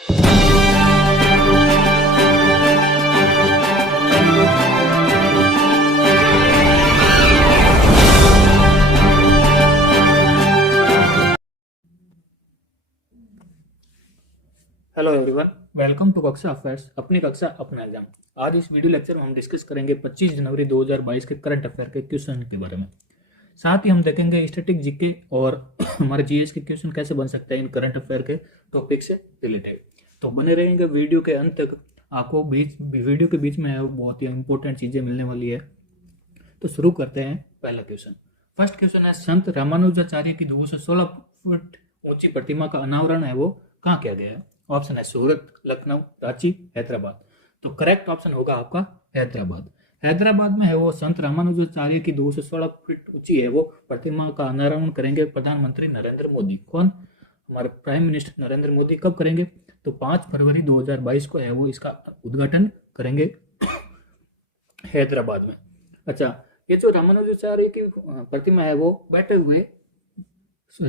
Hello everyone, welcome to कक्षा affairs, अपनी कक्षा अपना एग्जाम। आज इस वीडियो लेक्चर में हम डिस्कस करेंगे 25 जनवरी 2022 के करंट अफेयर के क्वेश्चन के बारे में। साथ ही हम देखेंगे स्टैटिक जीके और हमारे जीएस के क्वेश्चन कैसे बन सकते हैं इन करंट अफेयर के टॉपिक से रिलेटेड। तो बने रहेंगे वीडियो के अंत तक। आपको वीडियो के बीच में बहुत ही इंपॉर्टेंट चीज़ें मिलने वाली है। तो शुरू करते हैं पहला क्वेश्चन। फर्स्ट क्वेश्चन है, संत रामानुजाचार्य की 216 फुट ऊंची प्रतिमा का अनावरण है वो कहाँ किया गया है? ऑप्शन है सूरत, लखनऊ, रांची, हैदराबाद। तो करेक्ट ऑप्शन होगा आपका हैदराबाद। हैदराबाद में है वो संत रामानुजाचार्य की 216 फीट ऊंची है वो प्रतिमा का अनावरण करेंगे प्रधानमंत्री नरेंद्र मोदी। कौन? हमारे प्राइम मिनिस्टर नरेंद्र मोदी। कब करेंगे? तो 5 फरवरी 2022 को है वो इसका उद्घाटन करेंगे हैदराबाद में। अच्छा, ये जो रामानुजाचार्य की प्रतिमा है वो बैठे हुए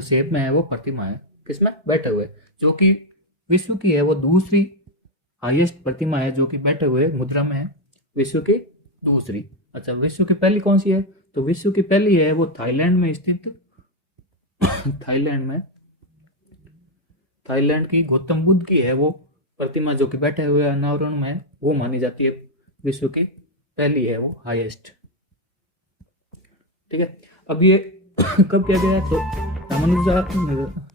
शेप में है वो प्रतिमा है। किसमें? बैठे हुए, जो कि विश्व की है वो दूसरी हाईएस्ट प्रतिमा है, जो कि बैठे हुए मुद्रा में है, विश्व की दूसरी। अच्छा, विश्व की पहली कौन सी है? तो विश्व की पहली है वो थाईलैंड में स्थित थाईलैंड की गौतम बुद्ध की है वो प्रतिमा, जो कि बैठे हुए अनावरण में है, वो मानी जाती है विश्व की पहली है वो हाईएस्ट। ठीक है, अब ये कब किया गया? तो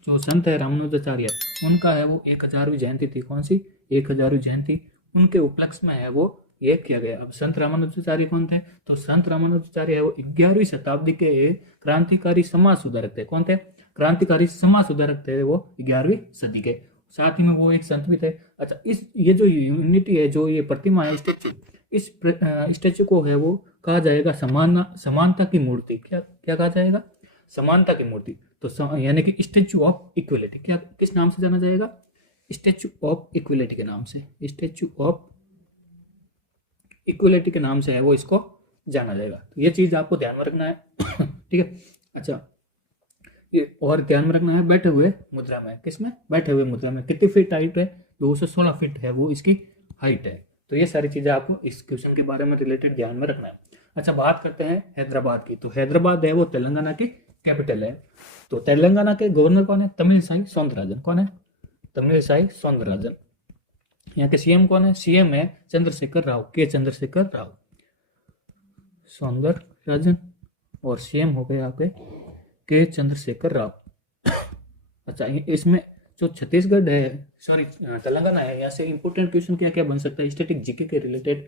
जो संत है रामानुजाचार्य, उनका है वो 1000वीं जयंती थी। कौन सी? 1000वीं जयंती, उनके उपलक्ष्य में है वो ये किया गया। अब संत रामानुजाचार्य कौन थे? तो संत रामानुजाचार्य है वो 11वीं शताब्दी के क्रांतिकारी समाज सुधारक थे। कौन थे? क्रांतिकारी समाज सुधारक थे वो 11वीं सदी के। साथ ही में वो एक संत भी थे। अच्छा, ये जो यूनिटी है, जो ये प्रतिमा है, स्टेचू, इस स्टेचू को है वो कहा जाएगा समानता की मूर्ति। क्या क्या कहा जाएगा? समानता की मूर्ति। तो यानी कि स्टेचू ऑफ इक्वलिटी। क्या किस नाम से जाना जाएगा? स्टेचू ऑफ इक्वलिटी के नाम से। स्टेचू ऑफ इक्वलिटी के नाम से है वो इसको जाना जाएगा। तो ये चीज आपको ध्यान में रखना है। ठीक है। अच्छा, ये और ध्यान में रखना है बैठे हुए मुद्रा में। किसमें? बैठे हुए मुद्रा में। कितनी फीट हाइट है? 216 फीट है वो इसकी हाइट है। तो ये सारी चीजें आपको इस क्वेश्चन के बारे में रिलेटेड ध्यान में रखना है। अच्छा, बात करते हैं हैदराबाद की। तो हैदराबाद है वो तेलंगाना की कैपिटल है। तो तेलंगाना के गवर्नर कौन है? तमिलसाई सौंदरराजन। कौन है? तमिलसाई सौंदरराजन। यहाँ के सीएम कौन है? सीएम है चंद्रशेखर राव, के चंद्रशेखर राव सौंदरराजन, और सीएम हो गए आपके के चंद्रशेखर राव। अच्छा, इसमें जो छत्तीसगढ़ है, सॉरी तेलंगाना है, यहाँ से इंपोर्टेंट क्वेश्चन क्या क्या बन सकता है स्टैटिक जीके के रिलेटेड।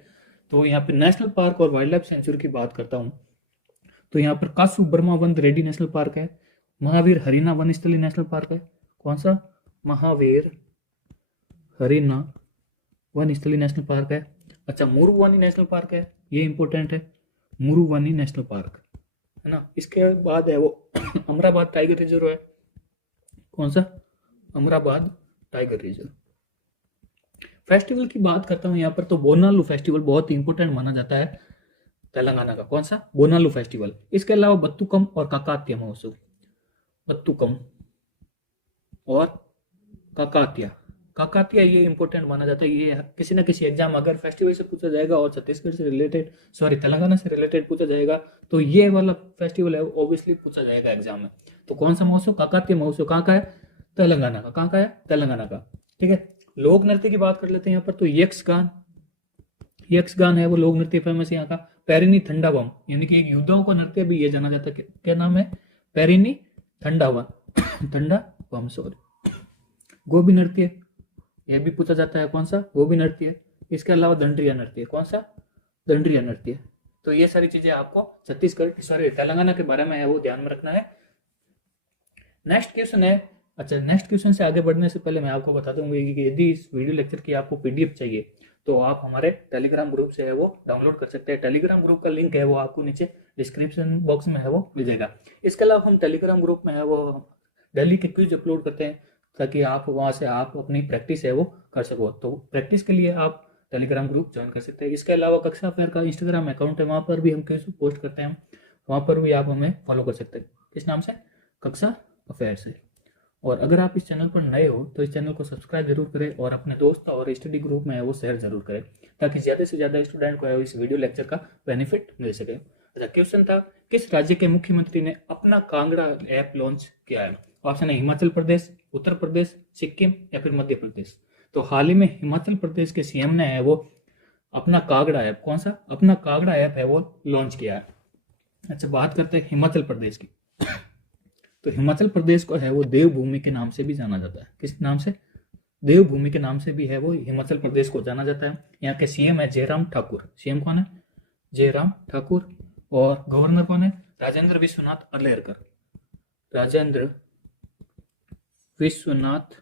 तो यहाँ पे नेशनल पार्क और वाइल्ड लाइफ सेंचुरी की बात करता हूँ। तो यहाँ पर Kasu Brahmananda Reddy national park है, Mahavir Harina Vanasthali national park है। कौन सा? Mahavir Harina Vanasthali national park है। अच्छा, मुरुवानी नेशनल पार्क है, ये इंपॉर्टेंट है, मुरुवानी नेशनल पार्क है ना। इसके बाद है वो अमराबाद टाइगर रिजर्व है। कौन सा? Amrabad tiger reserve. फेस्टिवल की बात करता हूँ यहाँ पर, तो बोनालू फेस्टिवल बहुत ही इंपॉर्टेंट माना जाता है तेलंगाना का। कौन सा? बोनालू फेस्टिवल। इसके अलावा बत्तुकम और काकातिया महोत्सव। बत्तुकम और काकातिया ये इंपॉर्टेंट माना जाता है। ये किसी ना किसी एग्जाम अगर फेस्टिवल से पूछा जाएगा और छत्तीसगढ़ से रिलेटेड, सॉरी तेलंगाना से रिलेटेड पूछा जाएगा, तो ये वाला फेस्टिवल है ऑब्वियसली पूछा जाएगा एग्जाम में। तो कौन सा महोत्सव? काकातिया महोत्सव। कहाँ का है? तेलंगाना का। कहाँ का है? तेलंगाना का। ठीक है। लोक नृत्य की बात कर लेते हैं यहाँ पर। तो यक्षगान है वो लोक नृत्य फेमस है यहाँ का। पैरिनी थंडावम, यानी कि एक युद्धाओं का नृत्य भी ये जाना जाता है। क्या नाम है? पैरिनी थंडावम सॉरी। गोबी नृत्य, यह भी पूछा जाता है। कौन सा? गोबी नृत्य। इसके अलावा दंड्रिया नृत्य। कौन सा? दंड्रिया नृत्य। तो ये सारी चीजें आपको छत्तीसगढ़ सॉरी तेलंगाना के बारे में है वो ध्यान में रखना है। नेक्स्ट क्वेश्चन है। अच्छा, नेक्स्ट क्वेश्चन से आगे बढ़ने से पहले मैं आपको बता दूंगा कि यदि इस वीडियो लेक्चर की आपको पीडीएफ चाहिए तो आप हमारे टेलीग्राम ग्रुप से है वो डाउनलोड कर सकते हैं। टेलीग्राम ग्रुप का लिंक है वो आपको नीचे डिस्क्रिप्शन बॉक्स में है वो मिल जाएगा। इसके अलावा हम टेलीग्राम ग्रुप में है वो डेली के क्विज अपलोड करते हैं, ताकि आप वहाँ से आप अपनी प्रैक्टिस है वो कर सको। तो प्रैक्टिस के लिए आप टेलीग्राम ग्रुप ज्वाइन कर सकते हैं। इसके अलावा कक्षा अफेयर का इंस्टाग्राम अकाउंट है, वहाँ पर भी हम क्विज पोस्ट करते हैं, वहाँ पर भी आप हमें फॉलो कर सकते हैं। किस नाम से? कक्षा अफेयर से। और अगर आप इस चैनल पर नए हो तो इस चैनल को सब्सक्राइब जरूर करें और अपने दोस्तों और स्टडी ग्रुप में है वो शेयर जरूर करें, ताकि ज़्यादा से ज़्यादा स्टूडेंट को है इस वीडियो लेक्चर का बेनिफिट मिल सके। अच्छा, क्वेश्चन था, किस राज्य के मुख्यमंत्री ने अपना कांगड़ा ऐप लॉन्च किया है? ऑप्शन है हिमाचल प्रदेश, उत्तर प्रदेश, सिक्किम या फिर मध्य प्रदेश। तो हाल ही में हिमाचल प्रदेश के सीएम ने है वो अपना कांगड़ा ऐप, कौन सा अपना कांगड़ा ऐप है वो लॉन्च किया है। अच्छा, बात करते हैं हिमाचल प्रदेश की। तो हिमाचल प्रदेश को है वो देवभूमि के नाम से भी जाना जाता है। किस नाम से? देवभूमि के नाम से भी है वो हिमाचल प्रदेश को जाना जाता है। यहाँ के सीएम है जयराम ठाकुर। सीएम कौन है? जयराम ठाकुर। और गवर्नर कौन है? राजेंद्र विश्वनाथ अर्लेकर। राजेंद्र विश्वनाथ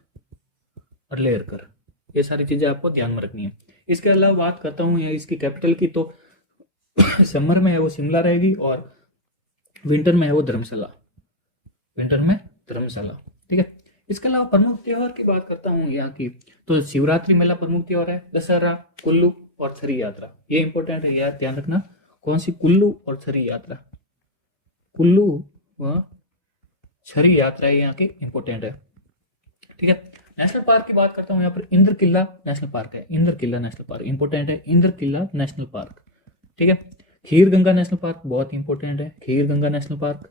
अर्लेकर। ये सारी चीजें आपको ध्यान में रखनी है। इसके अलावा बात करता हूँ या इसकी कैपिटल की, तो समर में है वो शिमला रहेगी और विंटर में है वो धर्मशाला। विंटर में धर्मशाला, ठीक है। इसके अलावा प्रमुख त्योहार की बात करता हूँ यहाँ की, तो शिवरात्रि मेला प्रमुख त्योहार है, दशहरा, कुल्लू और छरी यात्रा। ये इंपॉर्टेंट है यार, ध्यान रखना। कौन सी? कुल्लू और छरी यात्रा। कुल्लू व छरी यात्रा यहाँ की इंपॉर्टेंट है, ठीक है। नेशनल पार्क की बात करता हूँ, यहाँ पर इंद्र किला नेशनल पार्क है। Inderkilla national park important है। इंद्र किला नेशनल पार्क, ठीक है। खीर गंगा नेशनल पार्क बहुत इंपॉर्टेंट है। Khirganga national park,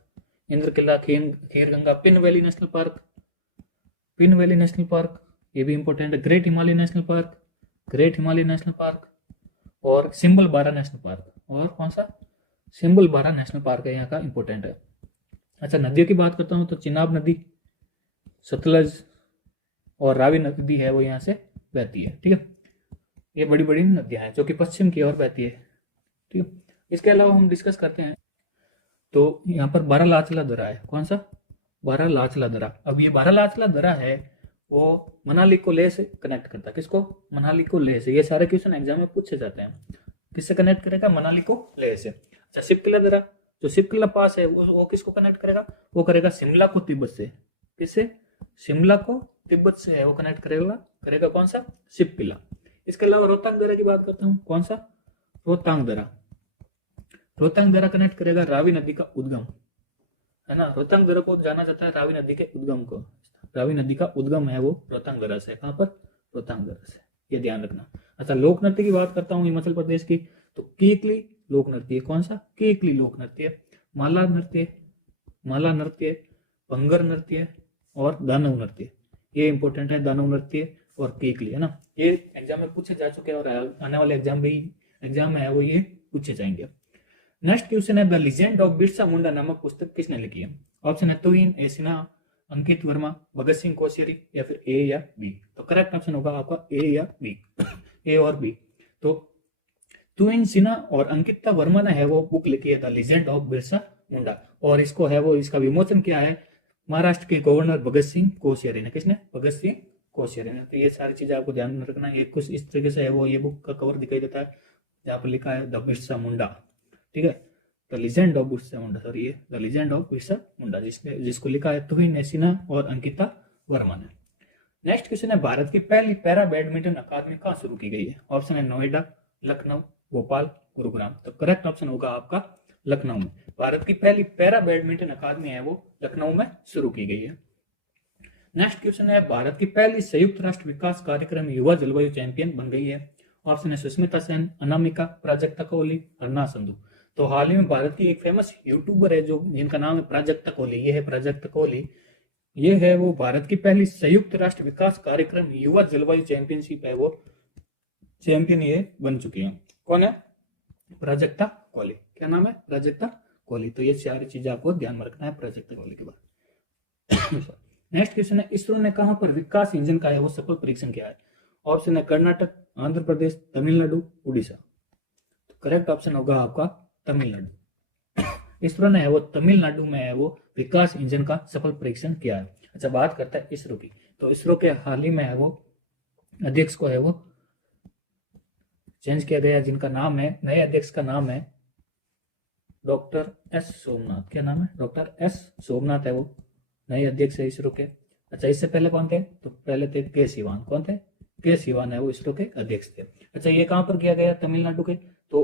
Inderkilla, Khirganga. Pin valley national park, Pin valley national park ये भी इंपॉर्टेंट है। Great Himalaya national park, great Himalaya national park. और सिंबल बारा नेशनल पार्क। और कौन सा? सिंबल बारा नेशनल पार्क है यहाँ का, इंपॉर्टेंट है। अच्छा, नदियों की बात करता हूँ, तो चिनाब नदी, सतलज और रावी नदी है वो यहाँ से बहती है, ठीक है। ये बड़ी बड़ी नदियां हैं जो कि पश्चिम की ओर बहती है, ठीक है। इसके अलावा हम डिस्कस करते हैं, तो यहाँ पर बारालाचला दर्रा है। कौन सा? बारालाचला दर्रा। अब ये बारालाचला दर्रा है वो मनाली को लेह से कनेक्ट करता है। किसको? मनाली को लेह से। ये सारे क्वेश्चन एग्जाम में पूछे जाते हैं। किससे कनेक्ट करेगा? मनाली को लेह से। अच्छा, शिपकिला दर्रा, जो शिपकिला पास है वो किसको कनेक्ट करेगा? वो करेगा शिमला को तिब्बत से। किससे? शिमला को तिब्बत से है वो कनेक्ट करेगा। करेगा कौन सा? शिपकिला। इसके अलावा रोहतांग दर्रा की बात करता हूँ। कौन सा? रोहतांग दर्रा। रोहतांग दर्रा कनेक्ट करेगा रावी नदी का उद्गम, है ना। रोहतांग दर्रा को जाना जाता है रावी नदी के उद्गम को। रावी नदी का उद्गम है वो रोहतांग दर्रा से। कहां पर? रोहतांग दर्रा से, ये ध्यान रखना। अच्छा, लोक नृत्य की बात करता हूँ हिमाचल प्रदेश की, तो कीकली लोक नृत्य। कौन सा? कीकली लोक नृत्य। माला नृत्य, माला नृत्य, भंगर नृत्य और दानव नृत्य, ये इंपॉर्टेंट है। दानव नृत्य और कीकली, है ना। ये एग्जाम में पूछे जा चुके हैं और आने वाले एग्जाम में है वो ये पूछे जाएंगे। नेक्स्ट क्वेश्चन है, the legend of Birsa Munda नामक पुस्तक किसने लिखी है? ऑप्शन है तुहिन, ए सिन्हा, अंकित वर्मा, भगत सिंह कोश्यारी या फिर ए या बी। तो करेक्ट ऑप्शन होगा आपका ए या बी, ए और बी। तो तुहिन सिन्हा और अंकिता वर्मा ने है वो बुक लिखी है the legend of Birsa Munda, और इसको है वो इसका विमोचन किया है महाराष्ट्र के गवर्नर भगत सिंह कोश्यारी ने। किसने? भगत सिंह कोश्यारी ने। तो ये सारी चीजें आपको ध्यान में रखना है। ये कुछ इस तरीके से है वो ये बुक का कवर दिखाई देता है, जहाँ पर लिखा है द बिरसा मुंडा, ठीक है। The legend of Birsa Munda, sorry ये the legend of Birsa Munda, जिसको लिखा है तुहिन सिन्हा और अंकिता वर्मा ने। नेक्स्ट क्वेश्चन है, भारत की पहली पैरा बैडमिंटन अकादमी कहाँ शुरू की गई है? ऑप्शन है नोएडा, लखनऊ, भोपाल, गुरुग्राम। तो करेक्ट ऑप्शन होगा आपका लखनऊ में। भारत की पहली पैरा बैडमिंटन अकादमी है वो लखनऊ में शुरू की गई है। नेक्स्ट क्वेश्चन है, भारत की पहली संयुक्त राष्ट्र विकास कार्यक्रम युवा जलवायु चैंपियन बन गई है। ऑप्शन है सुष्मिता सेन, अनामिका, प्राजक्ता कोहली, हरना संधू। तो हाल ही में भारत की एक फेमस यूट्यूबर है जो जिनका नाम है प्राजक्ता कोहली, ये है प्राजक्ता कोहली। ये है वो भारत की पहली संयुक्त राष्ट्र विकास कार्यक्रम युवा जलवायु चैंपियनशिप है वो चैंपियन ये बन चुकी है। कौन है? प्राजक्ता कोहली। क्या नाम है? प्राजक्ता कोहली। तो ये सारी चीजें आपको ध्यान में रखना है प्राजक्ता कोहली के बाद। नेक्स्ट क्वेश्चन है, इसरो ने कहां पर विकास इंजन का है वो सफल परीक्षण किया है? ऑप्शन है कर्नाटक, आंध्र प्रदेश, तमिलनाडु, उड़ीसा। तो करेक्ट ऑप्शन होगा आपका तमिलनाडु। इसरो ने है वो तमिलनाडु में है वो विकास इंजन का सफल परीक्षण किया है। अच्छा, बात करता है इसरो की, तो इसरो के हाल ही में है वो अध्यक्ष को है वो चेंज किया गया, जिनका नाम है, नए अध्यक्ष का नाम है डॉक्टर एस सोमनाथ। क्या नाम है? डॉक्टर एस सोमनाथ है वो नए अध्यक्ष है इसरो के। अच्छा, इससे पहले कौन थे? तो पहले थे के सिवान। कौन थे? के सिवान है वो इसरो के अध्यक्ष थे। अच्छा, ये कहां पर किया गया? तमिलनाडु के। तो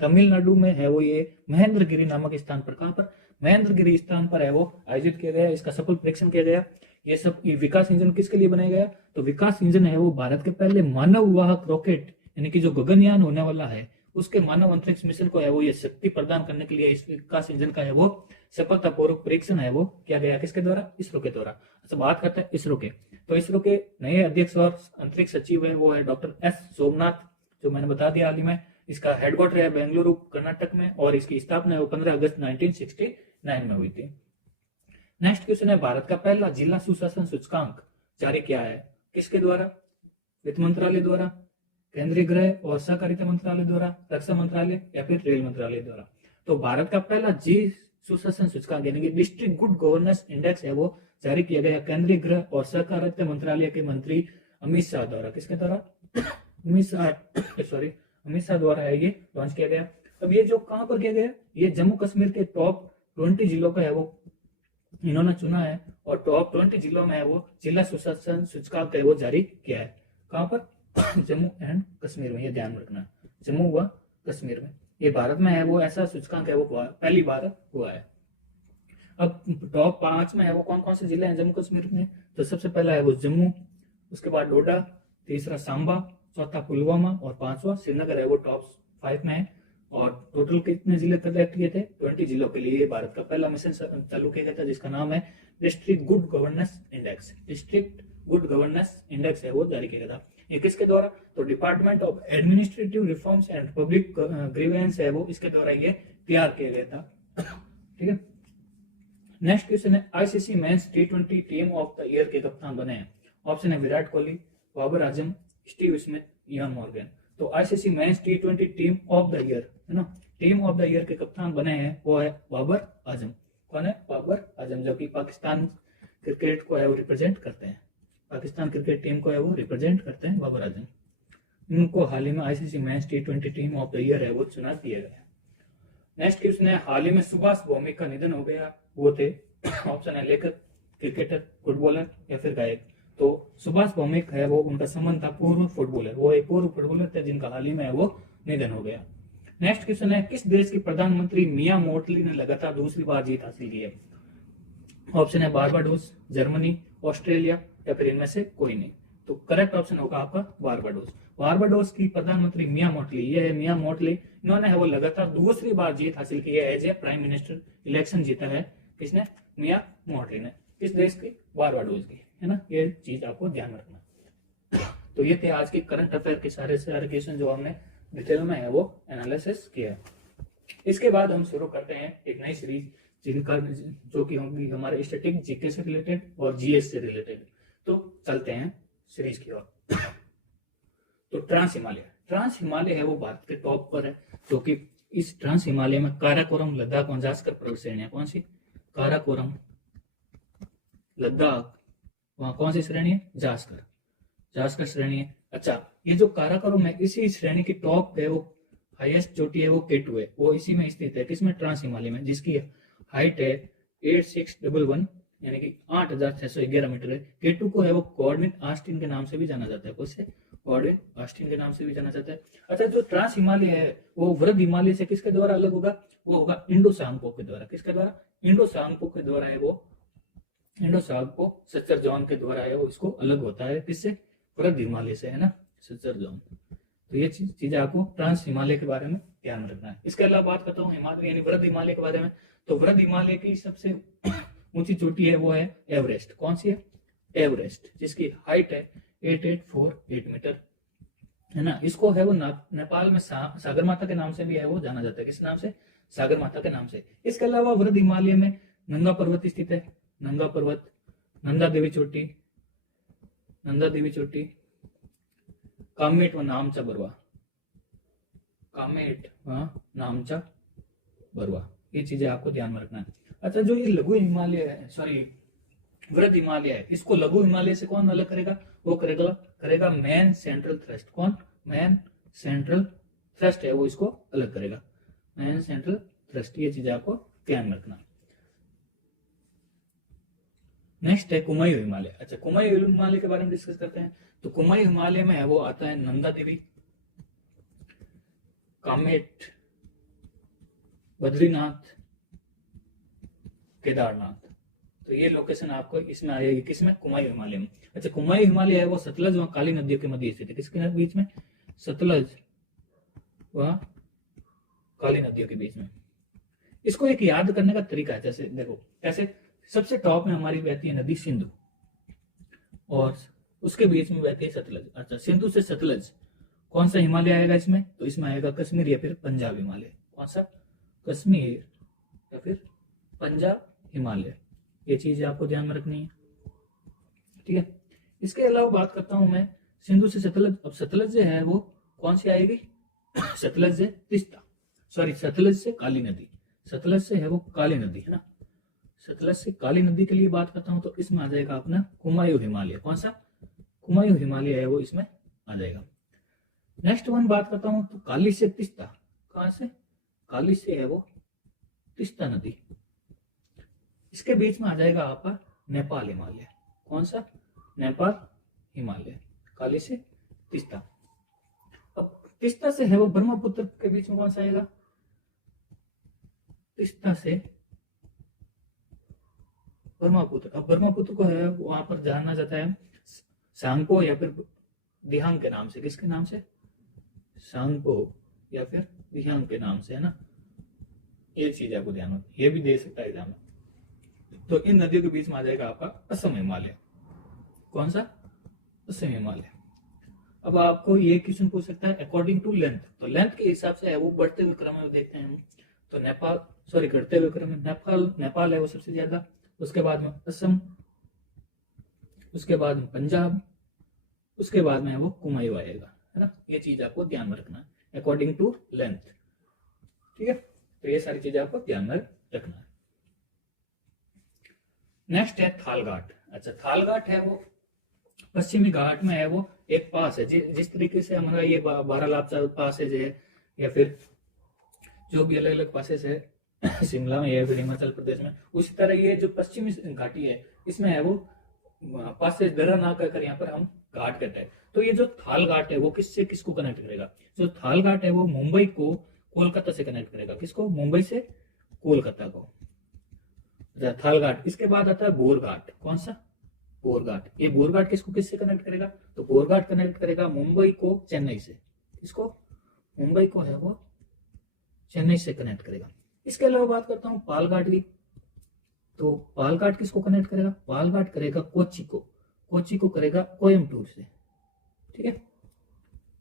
तमिलनाडु में है वो ये महेंद्रगिरी नामक स्थान पर। कहां पर? महेंद्रगिरी स्थान पर है वो आयोजित किया गया, इसका सफल परीक्षण किया गया। ये सब ये विकास इंजन किसके लिए बनाया गया? तो विकास इंजन है वो भारत के पहले मानव वाहक रॉकेट यानी कि जो गगनयान होने वाला है उसके मानव अंतरिक्ष मिशन को है वो ये शक्ति प्रदान करने के लिए इस विकास इंजन का है वो सफलतापूर्वक परीक्षण है वो किया गया किसके द्वारा? इसरो के द्वारा। अच्छा बात करते हैं इसरो के। तो इसरो के नए अध्यक्ष और अंतरिक्ष सचिव है वो है डॉक्टर एस सोमनाथ, जो मैंने बता दिया हाल ही में। इसका हेडक्वार्टर है बेंगलुरु कर्नाटक में और इसकी स्थापना है वो 15 अगस्त 1969 में हुई थी। नेक्स्ट क्वेश्चन है, भारत का पहला जिला सुशासन सूचकांक जारी किया है किसके द्वारा? वित्त मंत्रालय द्वारा, केंद्रीय गृह और सहकारिता मंत्रालय द्वारा, रक्षा मंत्रालय या फिर रेल मंत्रालय द्वारा। तो भारत का पहला जी सुशासन सूचकांक यानी कि डिस्ट्रिक्ट गुड गवर्नेंस इंडेक्स है वो जारी किया गया केंद्रीय गृह और सहकारिता मंत्रालय के मंत्री अमित शाह द्वारा। किसके द्वारा? अमित शाह द्वारा है ये लॉन्च किया गया। अब ये जो कहां पर किया गया? ये जम्मू कश्मीर के टॉप 20 जिलों का है वो इन्होंने चुना है और टॉप 20 जिलों में है वो जिला सुशासन सूचकांक है वो जारी किया है। कहां पर? जम्मू एंड कश्मीर में, ये ध्यान रखना, जम्मू व कश्मीर में। ये भारत में है वो ऐसा सूचकांक है वो पहली बार हुआ है। अब टॉप 5 में है वो कौन कौन से जिले हैं जम्मू कश्मीर में? तो सबसे पहला है वो जम्मू, उसके बाद डोडा, तीसरा सांबा, चौथा पुलवामा और पांचवा श्रीनगर है वो टॉप 5 में है। और टोटल कितने जिले कलेक्ट किए थे? 20 जिलों के लिए भारत का पहला मिशन चालू किया गया था जिसका नाम है district good governance index. District good governance index है वो जारी किया गया था। ये किसके द्वारा? तो department of administrative reforms and public grievance है वो इसके द्वारा ये तैयार किया गया था। ठीक है। नेक्स्ट क्वेश्चन है, ICC men's T20 team of the year के कप्तान बने हैं। ऑप्शन है Virat Kohli, Babar Azam, Steve Smith, Ian Morgan. तो ICC men's T20 team of the year है ना, टीम ऑफ द ईयर के कप्तान बने हैं वो है बाबर आजम। कौन है? बाबर आजम, जो कि पाकिस्तान क्रिकेट को है वो रिप्रेजेंट करते हैं, पाकिस्तान क्रिकेट टीम को है वो रिप्रेजेंट करते हैं बाबर आजम। इनको हाल ही में ICC men's T20 team of the year है वो चुना दिया गया। नेक्स्ट क्वेश्चन है, हाल ही में सुभाष भौमिक का निधन हो गया, वो थे ऑप्शन है लेखक, क्रिकेटर, फुटबॉलर या फिर गायक। तो सुभाष भौमिक है वो उनका संबंध था पूर्व फुटबॉलर, वो एक पूर्व फुटबॉलर थे जिनका हाल ही में है वो निधन हो गया। नेक्स्ट क्वेश्चन है, किस देश के प्रधानमंत्री मिया मोटली ने लगातार दूसरी बार जीत हासिल की है? ऑप्शन है बारबाडोस, जर्मनी, ऑस्ट्रेलिया या फिर इनमें से कोई नहीं। तो करेक्ट ऑप्शन होगा आपका बारबाडोस। बारबाडोस की प्रधानमंत्री मिया मोटली, ये है मिया मोटली, इन्होंने है वो लगातार दूसरी बार जीत हासिल की है as a prime minister. Election जीता है किसने? मिया मोटली ने। किस देश की? बारबाडोस की, है ना। ये चीज आपको ध्यान रखना। तो ये थे आज के करंट अफेयर के सारे क्वेश्चन जो हमने डिटेल में है वो एनालिसिस किया। इसके बाद हम शुरू करते हैं एक नई सीरीज जिनका जो कि होंगी हमारे स्टैटिक जीके से रिलेटेड और जीएस से रिलेटेड। तो चलते हैं सीरीज की ओर। तो ट्रांस हिमालय है वो भारत के टॉप पर है, जो कि इस ट्रांस हिमालय में काराकोरम, लद्दाख और जास्कर पर्वत श्रेणियां। कौन सी? काराकोरम, लद्दाख, वहां कौन सी श्रेणी है? जास्कर श्रेणी है। अच्छा, ये जो काराकोरम है इसी श्रेणी की टॉप है वो हाईएस्ट चोटी है वो केटू है, वो इसी में स्थित है। किसमें? ट्रांस हिमालय में, जिसकी हाइट है 8611 यानी कि 8611 मीटर है। केटू को है वो गॉडविन ऑस्टिन के नाम से भी जाना जाता है। उससे गॉडविन ऑस्टिन के नाम से भी जाना जाता है। अच्छा, जो ट्रांस हिमालय है वो वृद्ध हिमालय से किसके द्वारा अलग होगा? वो होगा इंडो सांगपो के द्वारा। किसके द्वारा? इंडो सांगपो के द्वारा है वो, इंडो सांगपो सच्चर जोन के द्वारा है वो इसको अलग होता है। किससे? वृद्ध हिमालय से, है ना, सच्चर जोन। तो ये चीजें आपको ट्रांस हिमालय के बारे में ध्यान रखना है। इसके अलावा बात करता हूँ हिमालय यानी वृद्ध हिमालय के बारे में। तो वृद्ध हिमालय की सबसे ऊंची चोटी है वो है एवरेस्ट। कौन सी है? एवरेस्ट, जिसकी हाइट है 8848 मीटर, है ना। इसको है वो नेपाल में सागर माता के नाम से भी है वो जाना जाता है। किस नाम से? सागर माता के नाम से। इसके अलावा वृद्ध हिमालय में नंगा पर्वत स्थित है, नंगा पर्वत, नंदा देवी चोटी, कामेट व नामचा बरवा, कामेट व नामचा बरवा। ये चीजें आपको ध्यान में रखना है। अच्छा, जो ये लघु हिमालय है, सॉरी वृद्ध हिमालय है, इसको लघु हिमालय से कौन अलग करेगा? वो करेगा मैन सेंट्रल थ्रस्ट। कौन? मैन सेंट्रल थ्रस्ट है वो इसको अलग करेगा, मैन सेंट्रल थ्रस्ट। ये चीजें आपको ध्यान में रखना। नेक्स्ट है कुमायूं हिमालय। अच्छा, कुमायूं हिमालय के बारे में डिस्कस करते हैं। तो कुमायूं हिमालय में है वो आता है नंदा देवी, कामेट, बद्रीनाथ, केदारनाथ। तो ये लोकेशन आपको इसमें आएगी, किसमें, कुमायूं हिमालय में। अच्छा, कुमायूं हिमालय है वो सतलज व काली नदियों के मध्य स्थित है। किसके बीच में, सतलज व काली नदियों के बीच में। इसको एक याद करने का तरीका है, जैसे देखो कैसे, सबसे टॉप में हमारी बहती है नदी सिंधु और उसके बीच में बहती है सतलज। अच्छा, सिंधु से सतलज कौन सा हिमालय आएगा इसमें, तो इसमें आएगा कश्मीर या फिर पंजाब हिमालय। कौन सा, कश्मीर या फिर पंजाब हिमालय। ये चीज आपको ध्यान में रखनी है, ठीक है। इसके अलावा बात करता हूं मैं सिंधु से सतलज। अब सतलज जो है वो कौन सी आएगी, सतलज से तीस्ता, सॉरी सतलज से काली नदी, सतलज से है वो काली नदी, है ना। सतलज से काली नदी के लिए बात करता हूं तो इसमें आ जाएगा अपना कुमायूं हिमालय। कौन सा, कुमायूं हिमालय है वो इसमें आ जाएगा। नेक्स्ट वन बात करता हूं तो काली से तीस्ता, कहां से, काली से है वो तीस्ता नदी, इसके बीच में आ जाएगा आपका नेपाल हिमालय। कौन सा, नेपाल हिमालय, काली से तीस्ता। अब तीस्ता से है वो ब्रह्मपुत्र के बीच में कौन सा आएगा, तीस्ता से ब्रह्मपुत्र। अब ब्रह्मपुत्र को है वहां पर जानना जाता है सांगपो या फिर दिहांग के नाम से। किसके नाम से, सांगपो या फिर दिहांग के नाम से, है ना। ये चीज आपको ध्यान में, ये भी दे सकता है एग्जाम में। तो इन नदियों के बीच में आ जाएगा आपका असम हिमालय। कौन सा, असम हिमालय। अब आपको ये क्वेश्चन पूछ सकता है अकॉर्डिंग टू लेंथ, तो लेंथ के हिसाब से है वो बढ़ते हुए क्रम में देखते हैं हम, तो नेपाल, सॉरी घटते हुए क्रम में नेपाल है वो सबसे ज्यादा, उसके बाद में असम, उसके बाद में पंजाब, उसके बाद में है वो कुमायूं आएगा, है ना। ये चीज आपको ध्यान में रखना है अकॉर्डिंग टू लेंथ, ठीक है। तो ये सारी चीजें आपको ध्यान में रखना है। नेक्स्ट है थाल घाट। अच्छा, थाल घाट है वो पश्चिमी घाट में है वो एक पास है, जिस तरीके से हमारा ये बारालाचा पासेज है या फिर जो भी अलग अलग पासेज है शिमला में या फिर हिमाचल प्रदेश में, उसी तरह ये जो पश्चिमी घाटी है इसमें है वो पासेज दर्रा ना कहकर यहाँ पर हम घाट कहते हैं। तो ये जो थाल घाट है वो किससे किसको कनेक्ट करेगा, जो थाल घाट है वो मुंबई को कोलकाता से कनेक्ट करेगा। किसको, मुंबई से कोलकाता को, थाल घाट। इसके बाद आता है बोर घाट। कौन सा, बोर घाट। ये बोर घाट किसको किससे कनेक्ट करेगा, तो बोर घाट कनेक्ट करेगा मुंबई को चेन्नई से। किसको, मुंबई को है वो चेन्नई से कनेक्ट करेगा। इसके अलावा बात करता हूं पाल घाट की, तो पाल घाट किसको कनेक्ट करेगा, पाल घाट करेगा कोच्चि को, कोच्चि को करेगा कोयम्बटूर से, ठीक है,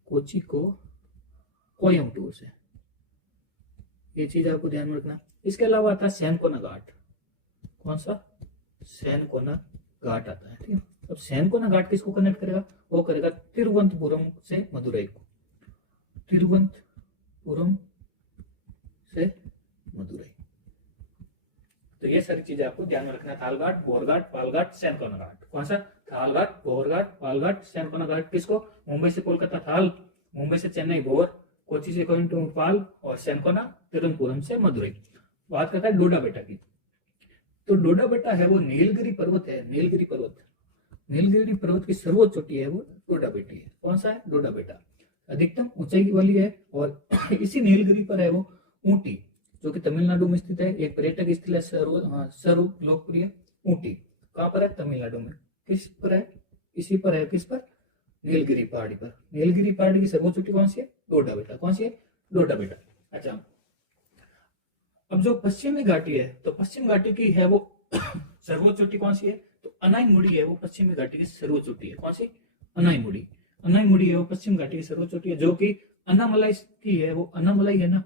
कोच्चि को कोयम्बटूर से। ये चीज आपको ध्यान में रखना। इसके अलावा आता है सैनकोना घाट। कौन सा, सैनकोना घाट आता है, ठीक है। अब सैनकोना घाट किसको कनेक्ट करेगा, वो करेगा तिरुवनंतपुरम से मदुरई को, तिरुवनंतपुरम से मदुरई। तो ये सारी चीजें आपको ध्यान में रखना, थाल घाट, बोर घाट, पाल घाट, सैनकोना घाट। कौन सा, थाल घाट, बोर घाट, पाल घाट, सैनकोना घाट। किसको, मुंबई से कोलकाता थाल, मुंबई से चेन्नई बोर, कोच्चि से कोयम्बटूर पाल और सैनकोना तिरुवनंतपुरम से मदुरई। बात करता है डोडा बेटा की, तो डोडा बेटा है वो नीलगिरी पर्वत है, नीलगिरी पर्वत, नीलगिरी पर्वत की सर्वोच्च चोटी है वो डोडा बेटी है। कौन सा है, डोडा बेटा, अधिकतम ऊंचाई वाली है। और इसी नीलगिरी पर है वो ऊटी, जो कि तमिलनाडु में स्थित है, एक पर्यटक स्थल है सर्व लोकप्रिय ऊटी। कहां पर है, तमिलनाडु में। किस पर है, इसी पर है, किस पर, नीलगिरी पहाड़ी पर। नीलगिरी पहाड़ी की सर्वोच्च चोटी कौन सी है, डोडा बेटा। कौन सी है, डोडा बेटा। अच्छा, अब जो पश्चिमी घाटी है, तो पश्चिम घाटी की है वो सर्वोच्च चोटी कौन सी है, तो अनाईमुड़ी है वो पश्चिमी घाटी की सर्वोच्च चोटी है। कौन सी, अनाईमुड़ी, अनाईमुड़ी है वो पश्चिम घाटी की सर्वोच्च चोटी है, जो कि अन्नामलाई की है वो, अन्नामलाई है ना,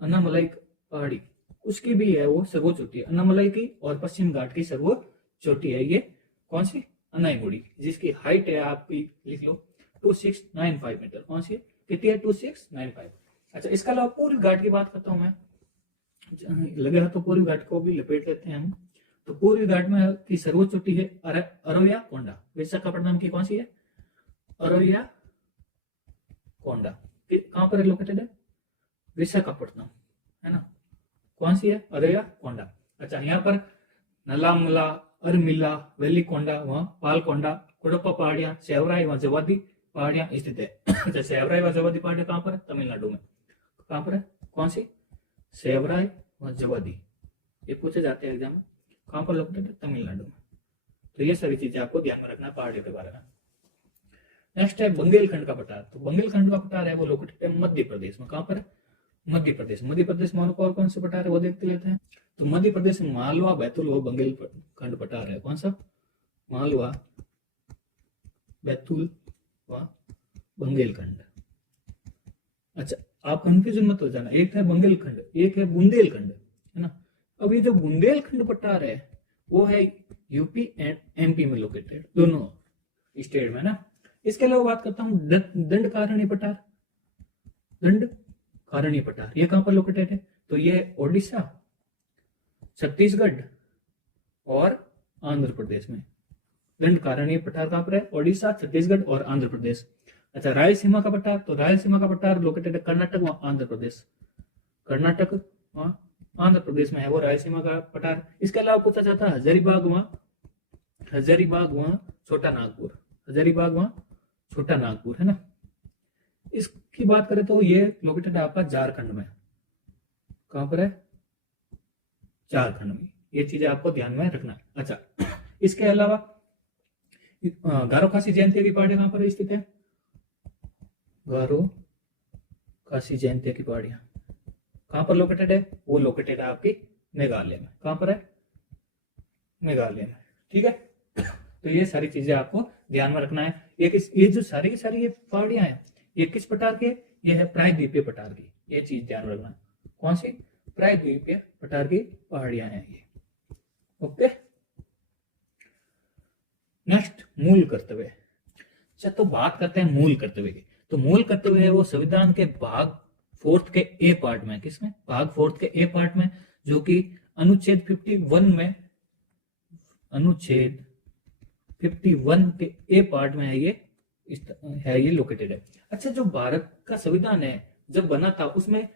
अन्नामलाई पहाड़ी, उसकी भी है वो सर्वोच्च चोटी है अन्नामलाई की, और पश्चिम घाट की सर्वोच्च चोटी है ये कौन सी, अनाईमुड़ी, जिसकी हाइट है आपकी लिख लो 2695 मीटर। कौन सी, कितनी है, 2695। अच्छा, इसके अलावा पूर्वी घाट की बात करता हूं मैं, लगे हाथों पूर्वी घाट को भी लपेट लेते हैं हम। तो पूर्वी घाट में की सर्वोच्च चोटी है अरोया कोंडा, विशाखापट्टनम की कौन सी है, अरोया कोंडा। कहां पर लोकेटेड है, विशाखापट्टनम, है ना। कौन सी है, अरोया कोंडा। अच्छा, यहाँ पर नलामला, अरमिला, वेलिकोंडा, वहां पालकोंडा, कुडप्पा पहाड़ियां, सेवराई व जवादी पहाड़ियां स्थित है। अच्छा, सेवराई व जवादी पहाड़ियां कहां पर है, तमिलनाडु में। कहां पर है, कौन सी, सेवराई व जवादी, ये पूछे जाते हैं एग्जाम में, कहाँ पर लोकेटेड है? तमिलनाडु में। तो ये सारी चीजें आपको ध्यान में रखना है पहाड़ियों के बारे में। नेक्स्ट है बुंदेलखंड का पठार। तो बुंदेलखंड का पठार है वो लोकेटेड है मध्य प्रदेश में। कहाँ पर है? मध्य प्रदेश। मध्य प्रदेश में और कौन से पठार है वो देखते लेते हैं। तो मध्य प्रदेश में मालवा, बैतूल व बुंदेलखंड पठार है। कौन सा? मालवा, बैतूल व बुंदेलखंड। अच्छा, आप कंफ्यूजन मत हो जाना, एक है बुंदेलखंड, एक है बुंदेलखंड, है ना। अब ये जो बुंदेलखंड पठार है वो है यूपी एंड एमपी में लोकेटेड, दोनों स्टेट में ना। इसके अलावा बात करता हूँ दंडकारण्य पठार। दंडकारण्य पठार ये कहां पर लोकेटेड है? तो ये ओडिशा, छत्तीसगढ़ और आंध्र प्रदेश में। दंडकारण्य पठार कहां पर है? ओडिशा, छत्तीसगढ़ और आंध्र प्रदेश। अच्छा, रायलसीमा का पठार। तो रायलसीमा का पठार लोकेटेड है कर्नाटक व आंध्र प्रदेश। कर्नाटक व आंध्र प्रदेश में है वो रायलसीमा का पठार। इसके अलावा पूछा जाता है हजारीबाग व छोटा नागपुर। हजारीबाग व छोटा नागपुर, है ना। इसकी बात करें तो ये लोकेटेड है आपका झारखंड में। कहां पर है? झारखंड में। ये चीजें आपको ध्यान में रखना है। अच्छा, इसके अलावा गारो खासी जयंती की पहाड़ी कहां पर स्थित है? गारो खासी जयंती की पहाड़ियां कहां पर लोकेटेड है? वो लोकेटेड है आपकी मेघालय में। कहां पर है? मेघालय में, ठीक है। तो ये सारी चीजें आपको ध्यान में रखना है। ये जो सारी की सारी ये पहाड़ियां हैं ये किस पठार की है? ये है प्रायद्वीपीय पठार की। ये चीज ध्यान रखना। कौन सी? प्रायद्वीपीय पठार की पहाड़ियां हैं ये। ओके, नेक्स्ट मूल कर्तव्य। अच्छा, तो बात करते हैं मूल कर्तव्य की। तो मूल कर्तव्य है वो संविधान के भाग 4 के ए पार्ट में। किसमें? भाग 4 के ए पार्ट में, जो कि अनुच्छेद 51 में, अनुच्छेद 51 के ए पार्ट में है ये लोकेटेड है। अच्छा, जो भारत का संविधान है जब बना था उसमें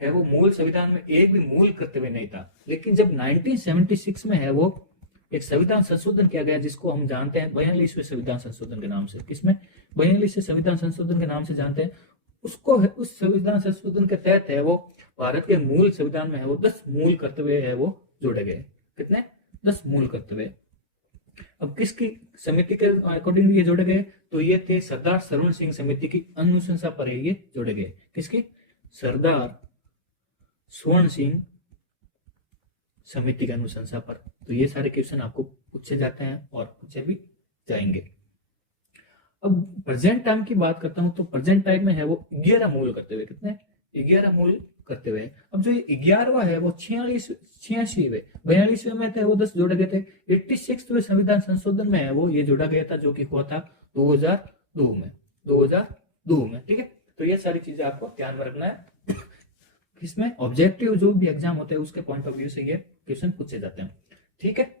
है वो मूल संविधान में एक भी मूल कर्तव्य नहीं था। लेकिन जब 1976 में है वो एक संविधान संशोधन किया गया जिसको हम जानते हैं 42वें संविधान संशोधन के नाम से। किसमें? 42वें संविधान संशोधन के नाम से जानते हैं उसको। उस संविधान संशोधन के तहत है वो भारत के मूल संविधान में है वो 10 मूल कर्तव्य है वो जोड़े गए। कितने? 10 मूल कर्तव्य। अब किसकी समिति के अकॉर्डिंग ये जोड़े गए? तो ये थे सरदार सरवण सिंह समिति की अनुशंसा पर ये जोड़े गए। किसकी? सरदार स्वर्ण सिंह समिति की अनुशंसा पर। तो ये सारे क्वेश्चन आपको पूछे जाते हैं और पूछे भी जाएंगे। अब प्रेजेंट टाइम की बात करता हूं तो प्रेजेंट टाइम में है वो 11 मूल कर्तव्य। कितने? 11 मूल कर्तव्य। अब जो ये 11वां है वो 42वें में थे वो 10 जोड़े गए थे। 86वें संविधान संशोधन में है वो ये जोड़ा गया था, जो कि हुआ था 2002 में। ठीक है, तो ये सारी चीजें आपको ध्यान में रखना है। इसमें ऑब्जेक्टिव जो भी एग्जाम होते हैं उसके पॉइंट ऑफ व्यू से ये क्वेश्चन पूछे जाते हैं। ठीक है,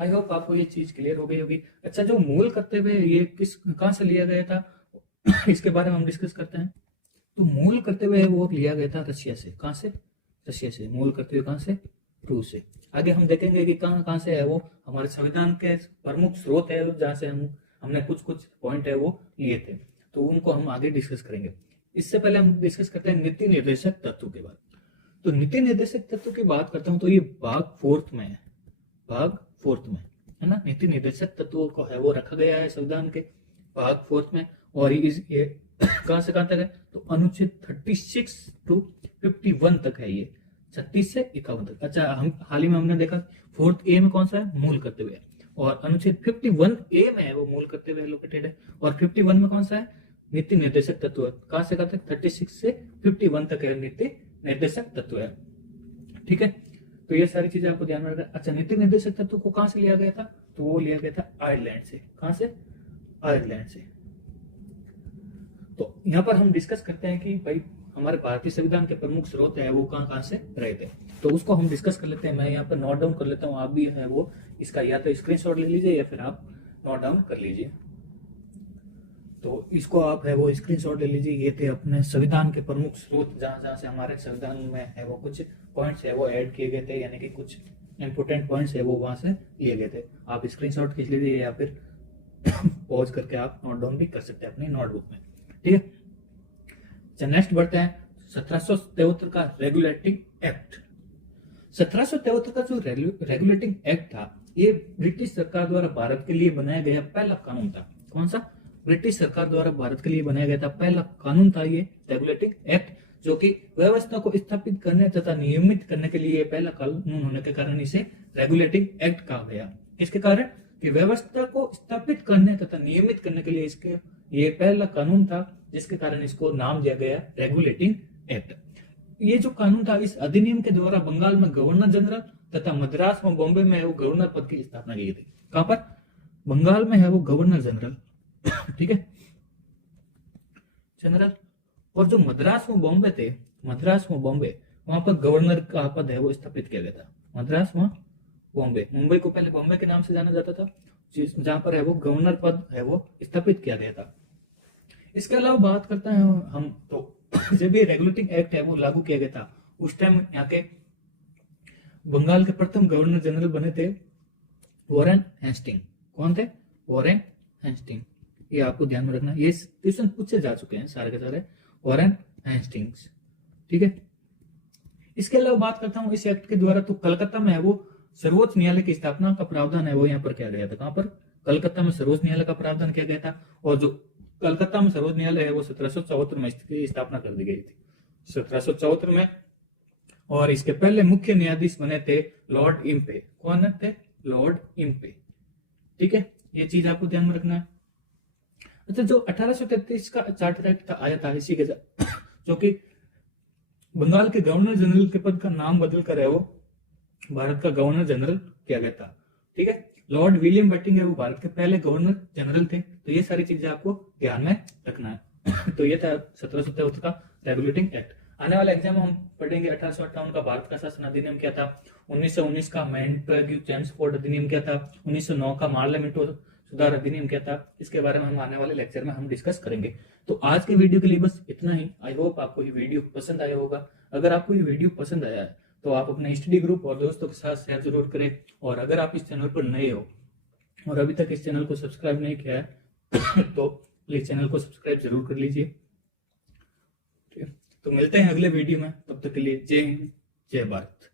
आई होप आपको ये चीज क्लियर हो गई होगी। अच्छा, जो मूल कर्तव्य ये कहां से लिया गया था इसके बारे में हम डिस्कस करते हैं। तो मूल कर्तव्य है वो लिया गया था रशिया से। कहां से? रशिया से। मूल कर्तव्य कहां से? रूस से। आगे हम देखेंगे कि कहां से है वो हमारे संविधान के प्रमुख स्रोत है जहां से हमने कुछ पॉइंट है वो लिए थे, तो उनको हम आगे डिस्कस करेंगे। इससे पहले हम डिस्कस करते हैं नीति निर्देशक तत्व के बाद। तो नीति निर्देशक तत्व की बात करता हूं तो ये भाग 4 में है। भाग 4 में है ना, नीति निर्देशक तत्वों को है वो रखा गया है संविधान के भाग 4 में। और ये कहां से कहां तक है? तो अनुच्छेद 36 to 51 तक है ये, 36 से 51 तक। अच्छा, हम हाल ही में हमने देखा 4th ए में कौन सा है? मूल कर्तव्य है। और अनुच्छेद 51 ए में है वो मूल कर्तव्य लोकेटेड है। और 51 में कौन सा है? नीति निर्देशक तत्व। कहां से कहां तक? 36 से 51 तक है नीति निर्देशक तत्व है। ठीक है, तो ये सारी चीजें आपको ध्यान में रखना। अच्छा, नीति निर्देशक तत्व को कहां से लिया गया था? तो वो लिया गया था आयरलैंड से। कहां से? आयरलैंड से। तो यहाँ पर हम डिस्कस करते हैं कि भाई हमारे भारतीय संविधान के प्रमुख स्रोत है वो कहां से रहे थे, तो उसको हम डिस्कस कर लेते हैं। मैं यहाँ पर नोट डाउन कर लेता हूँ, आप भी है वो इसका या तो स्क्रीनशॉट ले लीजिए या फिर आप नोट डाउन कर लीजिए। तो इसको आप है वो स्क्रीनशॉट ले लीजिए। ये थे अपने संविधान के प्रमुख स्रोत जहां से हमारे संविधान में है वो कुछ पॉइंट्स है वो ऐड किए गए थे, यानी कि कुछ इंपोर्टेंट पॉइंट्स है वो वहां से लिए गए थे। आप स्क्रीनशॉट खींच लीजिए या फिर पॉज करके आप नोट डाउन भी कर सकते हैं अपनी नोटबुक में। ठीक है, नेक्स्ट बढ़ते हैं 1773 का रेगुलेटिंग एक्ट। 1773 का जो रेगुलेटिंग एक्ट था, ये ब्रिटिश सरकार द्वारा भारत के लिए बनाया गया पहला कानून था। कौन सा? ब्रिटिश सरकार द्वारा भारत के लिए बनाया गया था पहला कानून था ये रेगुलेटिंग एक्ट, जो कि व्यवस्था को स्थापित करने तथा नियमित करने के लिए पहला कानून होने के कारण इसे रेगुलेटिंग एक्ट कहा गया। इसके कारण कि व्यवस्था को स्थापित करने तथा नियमित करने के लिए इसके ये पहला कानून था, जिसके कारण इसको नाम दिया गया रेगुलेटिंग एक्ट। ये जो कानून था, इस अधिनियम के द्वारा बंगाल में गवर्नर जनरल तथा मद्रास में बॉम्बे में है वो गवर्नर पद की स्थापना की थी। कहां पर? बंगाल में है वो गवर्नर जनरल, ठीक है, जनरल। और जो मद्रास में बॉम्बे थे, मद्रास में बॉम्बे, वहां पर गवर्नर का पद है वो स्थापित किया गया था। मद्रास में बॉम्बे, मुंबई को पहले बॉम्बे के नाम से जाना जाता था, जहां पर है वो गवर्नर पद है वो स्थापित किया गया था। इसके अलावा बात करते हैं हम, तो जब ये रेगुलेटिंग एक्ट है वो लागू किया गया था, उस टाइम यहाँ के बंगाल के प्रथम गवर्नर जनरल बने थे वॉरेन हेस्टिंग। कौन थे? Warren Hasting. ये आपको ध्यान में रखना, ये क्वेश्चन पूछे जा चुके हैं सारे के सारे, वॉरेन हेस्टिंग्स, ठीक है। इसके अलावा बात करता हूं इस एक्ट के द्वारा, तो कलकत्ता में है वो सर्वोच्च न्यायालय की स्थापना का प्रावधान है वो यहाँ पर किया गया था। कहां पर? कलकत्ता में सर्वोच्च न्यायालय का प्रावधान किया गया था। और जो कलकत्ता में सर्वोच्च न्यायालय है वो 1774 में इसकी स्थापना कर दी गई थी, 1774 में। और इसके पहले मुख्य न्यायाधीश बने थे लॉर्ड इम्पे। कौन थे? लॉर्ड इम्पे, ठीक है, ये चीज आपको ध्यान में रखना है। अच्छा, जो 1833 का चार्टर एक्ट आया था, इसी के जो कि बंगाल के गवर्नर जनरल के पद का नाम बदल कर है वो भारत का गवर्नर जनरल किया गया था, ठीक है। लॉर्ड विलियम बेटिंग है वो भारत के पहले गवर्नर जनरल थे। तो ये सारी चीजें आपको ध्यान में रखना है। तो ये था 1773 का रेगुलेटिंग एक्ट। आने वाले एग्जाम में हम पढ़ेंगे 1858 का भारत का शासन अधिनियम क्या था, 1919 का मैंटेग्यू चेम्सफोर्ड अधिनियम क्या था, 1909 का मार्लियामेंटो सुधार अधिनियम क्या था। इसके बारे में हम आने वाले लेक्चर में हम डिस्कस करेंगे। तो आज के वीडियो के लिए बस इतना ही। आई होप आपको ये वीडियो पसंद आया होगा। अगर आपको ये वीडियो पसंद आया है तो आप अपने स्टडी ग्रुप और दोस्तों के साथ शेयर जरूर करें। और अगर आप इस चैनल पर नए हो और अभी तक इस चैनल को सब्सक्राइब नहीं किया है तो प्लीज चैनल को सब्सक्राइब जरूर कर लीजिए, ठीक है। तो मिलते हैं अगले वीडियो में, तब तक के लिए जय हिंद, जय भारत।